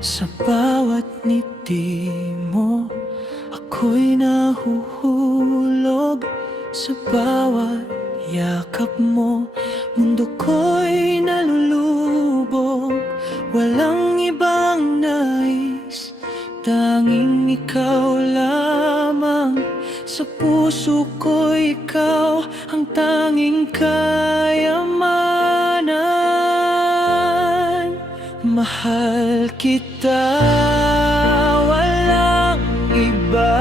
Sa bawat ngiti mo, ako'y nahuhulog. Sa bawat yakap mo, mundo ko'y nalulubog. Walang ibang nais, tanging ikaw lamang. Sa puso ko'y ikaw ang tanging kayamanan. Mahal kita, walang iba.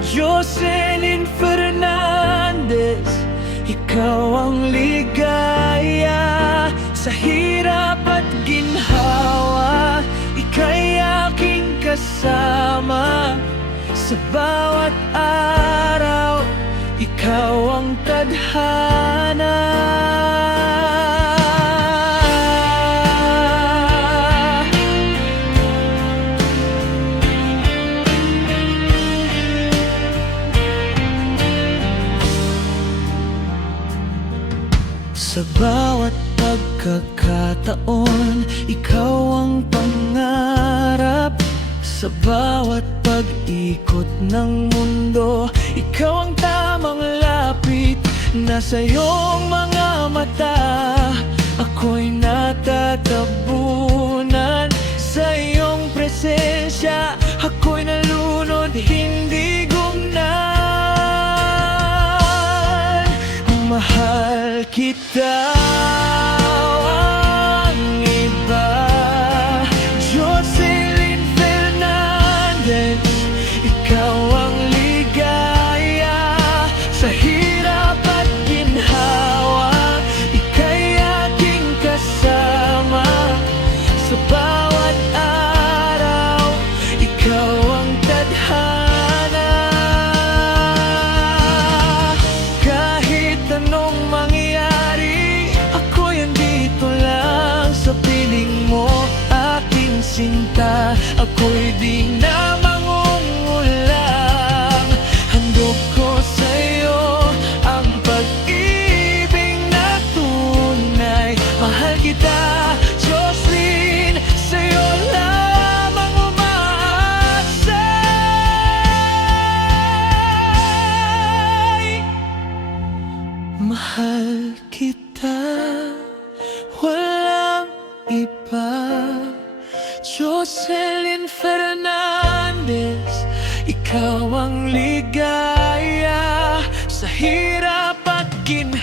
Jocelyn Fernandez, ikaw ang ligaya. Sa hirap at ginhawa, ika'y aking kasama. Sa bawat araw, ikaw ang tadhana. Sa bawat pagkakataon, ikaw ang pangarap. Sa bawat pag-ikot ng mundo, ikaw ang tamang lapit. Nasa iyong mga mata, ako'y natatabunan. Sa iyong presensya, ako'y nalunod, hindi gumnan. Mahal kita, ang iba. Jocelyn Fernandez, ikaw ang ligaya. Sa hirap at ginhawa, ika'y aking kasama. Sa bawat araw, ikaw ang tadhana. Kahit anong mangyari, ako'y andito lang sa piling mo, aking sinta. Ako'y di na mangungulang. Handog ko sa'yo ang pag-ibig na tunay. Mahal kita, Jocelyn, sa'yo lamang umaasay. Mahal kita, walang iba. Jocelyn Fernandez, ikaw ang ligaya. Sa hirap at ginhawa,